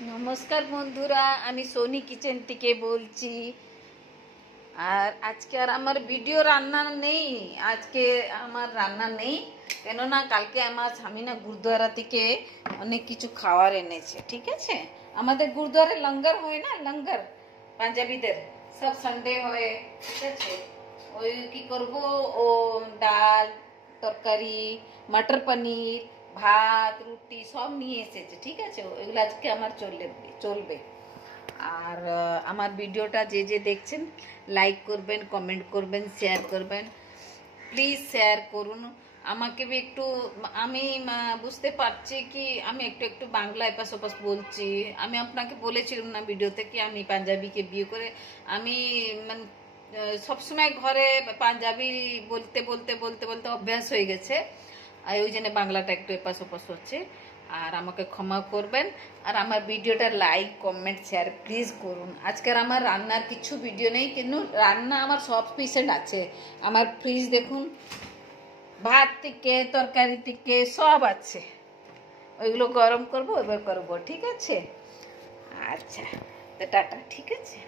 নমস্কার বন্ধুরা, আমি সোনি কিচেন থেকে বলছি। আর আজকে আর আমার ভিডিও রান্না নেই, আজকে আমার রান্না নেই, কেননা কালকে আমার স্বামী না গুরুদ্বারা থেকে অনেক কিছু খাবার এনেছে। ঠিক আছে, আমাদের গুরুদ্বারে লঙ্গর হয় না, লঙ্গর পাঞ্জাবিদের সব সানডে হয়। ঠিক আছে, ওই কি করব, ও ডাল তরকারি, মটর পনির, ভাত, রুটি সব নিয়ে এসেছে। ঠিক আছে, ওইগুলো আজকে আমার চলবে। আর আমার ভিডিওটা যে যে দেখছেন লাইক করবেন, কমেন্ট করবেন, শেয়ার করবেন, প্লিজ শেয়ার করুন। আমাকে भी একটু, আমি বুঝতে পারছি কি আমি একটু একটু বাংলা এপাশ ওপাশ বলছি। আমি আপনাকে বলেছিলাম না ভিডিওতে কি আমি পাঞ্জাবিকে বিয়ে করে আমি মানে সবসময় ঘরে পাঞ্জাবি বলতে বলতে বলতে বলতে অভ্যাস হয়ে গেছে, আর ওই জন্য বাংলাটা একটু এপাশ ওপাশ হচ্ছে। আর আমাকে ক্ষমা করবেন, আর আমার ভিডিওটা লাইক কমেন্ট শেয়ার প্লিজ করুন। আজকের আমার রান্নার কিছু ভিডিও নেই, কিন্তু রান্না আমার সব পিসেন্ট আছে। আমার ফ্রিজ দেখুন, ভাত থেকে তরকারি থেকে সব আছে, ওইগুলো গরম করবো, এবার করবো। ঠিক আছে, আচ্ছা, তো টাটা। ঠিক আছে।